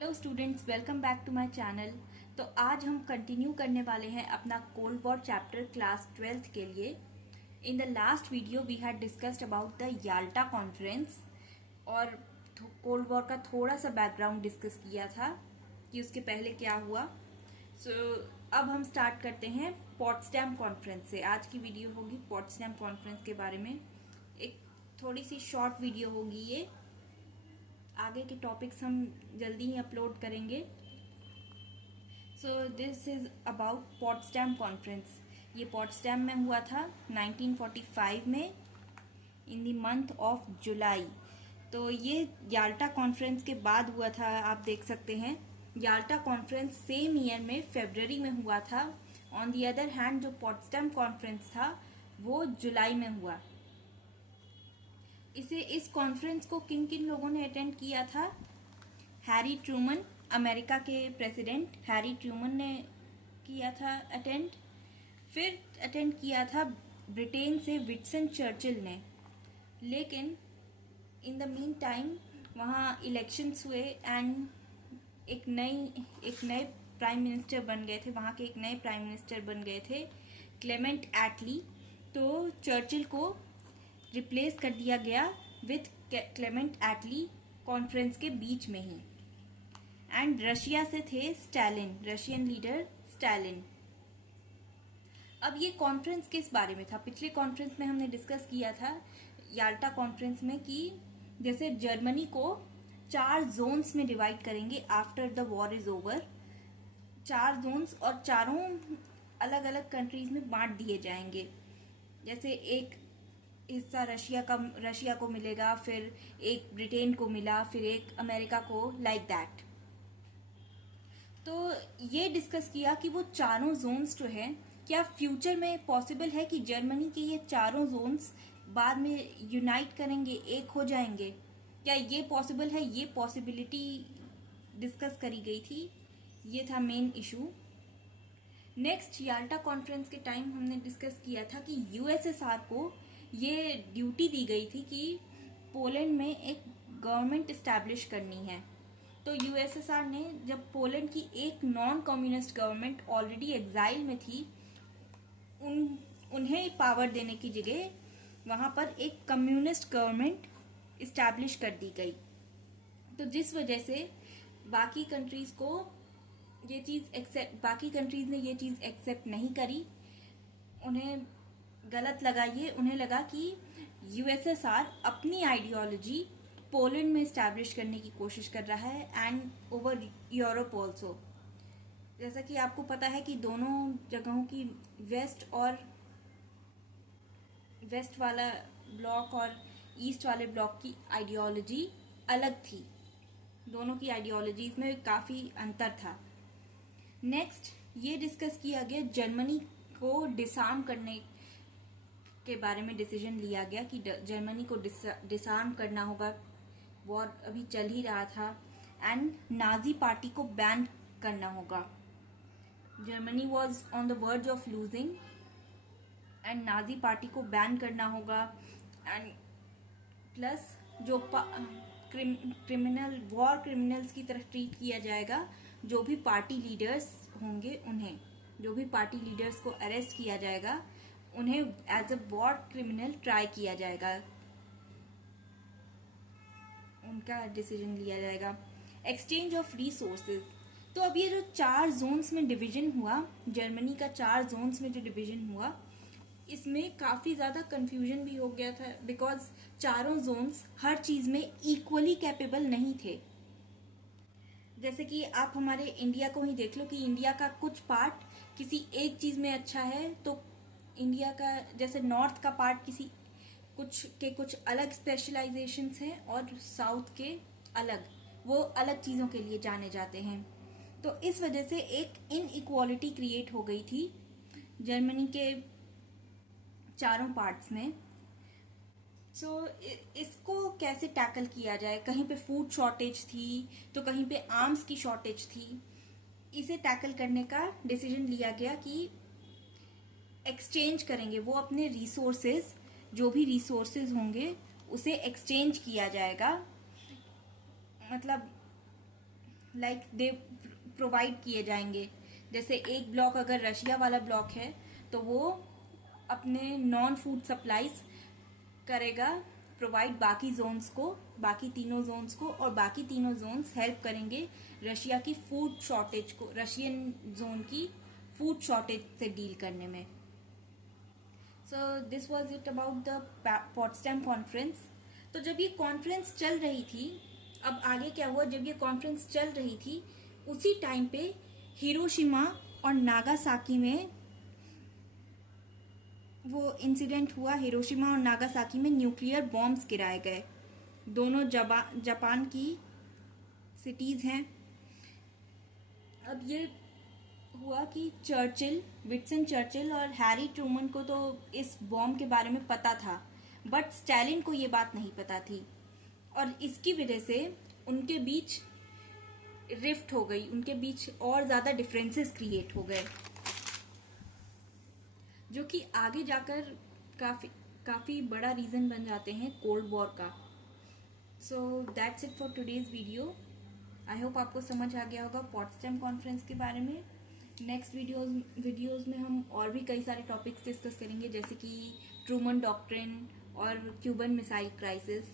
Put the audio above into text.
Hello students, welcome back to my channel. तो आज हम कंटिन्यू करने वाले हैं अपना cold war chapter class 12th के लिए। In the last video we had discussed about the Yalta conference और कोल्ड वॉर का थोड़ा सा बैकग्राउंड डिस्कस किया था कि उसके पहले क्या हुआ। अब हम स्टार्ट करते हैं पॉट्सडैम कॉन्फ्रेंस से। आज की वीडियो होगी पॉट्सडैम कॉन्फ्रेंस के बारे में। एक थोड़ी सी शॉर्ट वीडियो होगी ये। आगे के टॉपिक्स हम जल्दी ही अपलोड करेंगे। So this is about Potsdam conference. ये पॉट्सडैम में हुआ था 1945 में, in the month of July. तो ये याल्टा कॉन्फ्रेंस के बाद हुआ था। आप देख सकते हैं याल्टा कॉन्फ्रेंस सेम ईयर में फरवरी में हुआ था। ऑन द अदर हैंड जो पॉट्सडैम कॉन्फ्रेंस था वो जुलाई में हुआ। इस कॉन्फ्रेंस को किन किन लोगों ने अटेंड किया था? हैरी ट्रूमन, अमेरिका के प्रेसिडेंट हैरी ट्रूमन ने किया था अटेंड। फिर अटेंड किया था ब्रिटेन से विंस्टन चर्चिल ने। लेकिन इन द मीन टाइम वहाँ इलेक्शंस हुए एंड एक नए प्राइम मिनिस्टर बन गए थे। वहाँ के एक नए प्राइम मिनिस्टर बन गए थे, क्लेमेंट एटली। तो चर्चिल को रिप्लेस कर दिया गया विथ क्लेमेंट एटली कॉन्फ्रेंस के बीच में ही। एंड रशिया से थे स्टालिन, रशियन लीडर स्टालिन। अब ये कॉन्फ्रेंस किस बारे में था? पिछले कॉन्फ्रेंस में हमने डिस्कस किया था याल्टा कॉन्फ्रेंस में कि जैसे जर्मनी को 4 जोन्स में डिवाइड करेंगे after the war is over. 4 zones और चारों अलग अलग कंट्रीज में बांट दिए जाएंगे। जैसे एक हिस्सा रशिया को मिलेगा, फिर एक ब्रिटेन को मिला, फिर एक अमेरिका को, लाइक दैट। तो ये डिस्कस किया कि वो चारों जोन्स जो है, क्या फ्यूचर में पॉसिबल है कि जर्मनी के ये चारों जोन्स बाद में यूनाइट करेंगे, एक हो जाएंगे? क्या ये पॉसिबल है? ये पॉसिबिलिटी डिस्कस करी गई थी। ये था main issue. Next, Yalta conference के टाइम हमने डिस्कस किया था कि यूएसएसआर को ये ड्यूटी दी गई थी कि पोलैंड में एक गवर्नमेंट इस्टेब्लिश करनी है। तो यूएसएसआर ने, जब पोलैंड की एक non communist government already exile में थी, उन्हें पावर देने की जगह वहां पर एक कम्युनिस्ट गवर्नमेंट इस्टेब्लिश कर दी गई। तो जिस वजह से बाकी कंट्रीज ने ये चीज एक्सेप्ट नहीं करी। उन्हें गलत लगा ये। उन्हें लगा कि यूएसएसआर अपनी आइडियोलॉजी पोलैंड में स्टैब्लिश करने की कोशिश कर रहा है एंड ओवर यूरोप ऑल्सो। जैसा कि आपको पता है कि दोनों जगहों की वेस्ट वाला ब्लॉक और ईस्ट वाले ब्लॉक की आइडियोलॉजी अलग थी। दोनों की आइडियोलॉजीज में काफी अंतर था। नेक्स्ट, ये डिस्कस किया गया जर्मनी को डिसआर्म करने के बारे में डिसीजन लिया गया कि जर्मनी को डिसआर्म करना होगा। वॉर अभी चल ही रहा था एंड नाजी पार्टी को बैन करना होगा। Germany was on the verge of losing and Nazi party को बैन करना होगा। एंड प्लस जो वॉर क्रिमिनल्स की तरफ ट्रीट किया जाएगा, जो भी पार्टी लीडर्स होंगे उन्हें, जो भी पार्टी लीडर्स को अरेस्ट किया जाएगा उन्हें as a war criminal try किया जाएगा, उनका डिसीजन लिया जाएगा। Exchange of resources. तो अब ये जो 4 जोन्स में डिवीजन हुआ, जर्मनी का 4 जोन्स में जो डिवीजन हुआ, इसमें काफी ज्यादा कंफ्यूजन भी हो गया था बिकॉज चारों जोन्स हर चीज में इक्वली कैपेबल नहीं थे। जैसे कि आप हमारे इंडिया को ही देख लो कि इंडिया का कुछ पार्ट किसी एक चीज में अच्छा है, तो इंडिया का जैसे नॉर्थ का पार्ट कुछ अलग स्पेशलाइजेशंस हैं और साउथ के अलग, वो अलग चीजों के लिए जाने जाते हैं। तो इस वजह से एक इनइक्वालिटी क्रिएट हो गई थी जर्मनी के चारों पार्ट्स में। सो इसको कैसे टैकल किया जाए? कहीं पे फूड शॉर्टेज थी तो कहीं पे आर्म्स की शॉर्टेज थी। इसे टैकल करने का डिसीजन लिया गया कि एक्सचेंज करेंगे, वो अपने रिसोर्सेज, जो भी रिसोर्सेज होंगे उसे एक्सचेंज किया जाएगा। मतलब लाइक दे प्रोवाइड किए जाएंगे। जैसे एक ब्लॉक अगर रशिया वाला ब्लॉक है तो वो अपने नॉन फूड सप्लाईज करेगा प्रोवाइड बाकी जोन्स को, बाकी तीनों जोन्स को, और बाकी तीनों जोन्स हेल्प करेंगे रशिया की फूड शॉर्टेज को, रशियन जोन की फूड शॉर्टेज से डील करने में। So this was it about the Potsdam conference. तो जब ये कॉन्फ्रेंस चल रही थी, अब आगे क्या हुआ, जब ये कॉन्फ्रेंस चल रही थी उसी टाइम पे हिरोशिमा और नागासाकी में वो इंसिडेंट हुआ। हिरोशिमा और नागासाकी में न्यूक्लियर बॉम्ब्स गिराए गए। दोनों जापान की सिटीज हैं। अब ये हुआ कि विटसन चर्चिल और हैरी ट्रूमन को तो इस बॉम्ब के बारे में पता था, बट स्टैलिन को ये बात नहीं पता थी, और इसकी वजह से उनके बीच रिफ्ट हो गई, उनके बीच और ज्यादा डिफरेंसेस क्रिएट हो गए, जो कि आगे जाकर काफी बड़ा रीजन बन जाते हैं कोल्ड वॉर का। So that's it for today's video. I hope आपको समझ आ गया होगा पोट्सडैम कॉन्फ्रेंस के बारे में। नेक्स्ट वीडियोज में हम और भी कई सारे टॉपिक्स डिस्कस करेंगे, जैसे कि ट्रूमन डॉक्ट्रिन और क्यूबन मिसाइल क्राइसिस।